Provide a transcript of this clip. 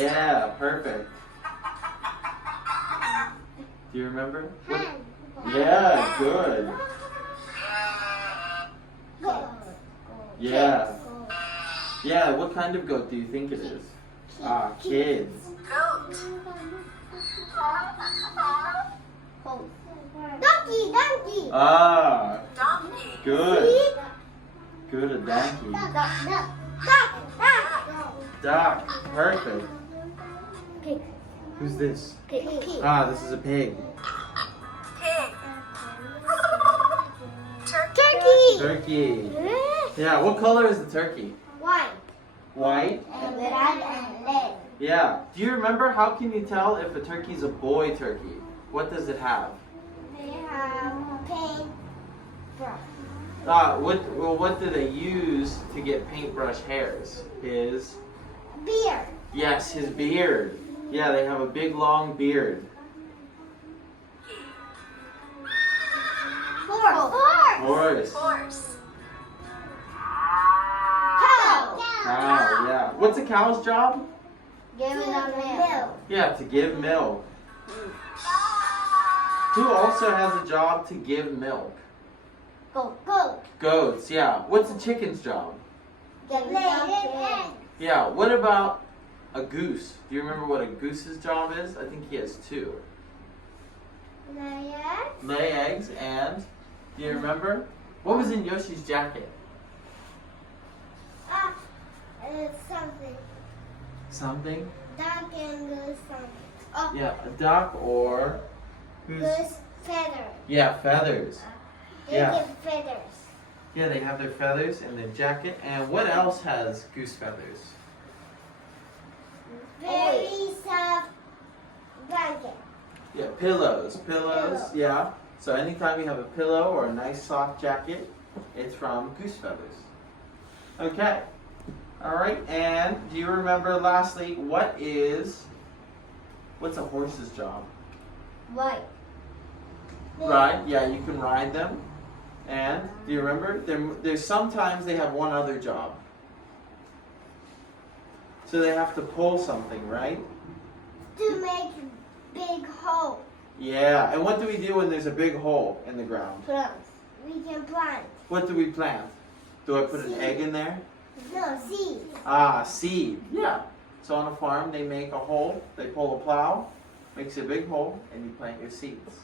Yeah, perfect. Do you remember? What? Hen. Yeah, good. Goat. Yeah. Yeah, what kind of goat do you think it is? Ah, kids. Goat. Donkey. Ah, Donkey. good. Good, a donkey. Duck. Duck, perfect. Pig. Who's this? Pig. Ah, this is a pig. Pig. Turkey. Turkey. Yeah, what color is the turkey? White. White? And red and red. Yeah. Do you remember how can you tell if a turkey's a boy turkey? What does it have? They have pink brush. What do they use to get paintbrush hairs? His Beard. Yes, his beard. Yeah, they have a big long beard. Horse. Horse. Cow. Cow, yeah. What's a cow's job? Giving them milk. Yeah, to give milk. Who also has a job to give milk? Goat. Goats, yeah. What's a chicken's job? Giving them eggs. Yeah, what about a goose? Do you remember what a goose's job is? I think he has two. Lay eggs and, do you remember? What was in Yoshi's jacket? Something. Something? Duck and goose something. Yeah, a duck or Goose feather. Yeah, feathers. They Yeah. give feathers. Yeah, they have their feathers in their jacket. And what else has goose feathers? Very soft blanket. Yeah, pillows. Pillows, Pillow. yeah. So anytime you have a pillow or a nice soft jacket, it's from goose feathers. Okay. All right. And do you remember lastly, what's a horse's job? White. Ride. Yeah, you can ride them. And do you remember? There's sometimes they have one other job. So they have to pull something, right? To make big hole. Yeah. And what do we do when there's a big hole in the ground? Plants. We can plant. What do we plant? Do I put an Seed. egg in there? No, seeds. Ah, seed. Yeah. So on a farm, they make a hole, they pull a plow, makes a big hole, and you plant your seeds.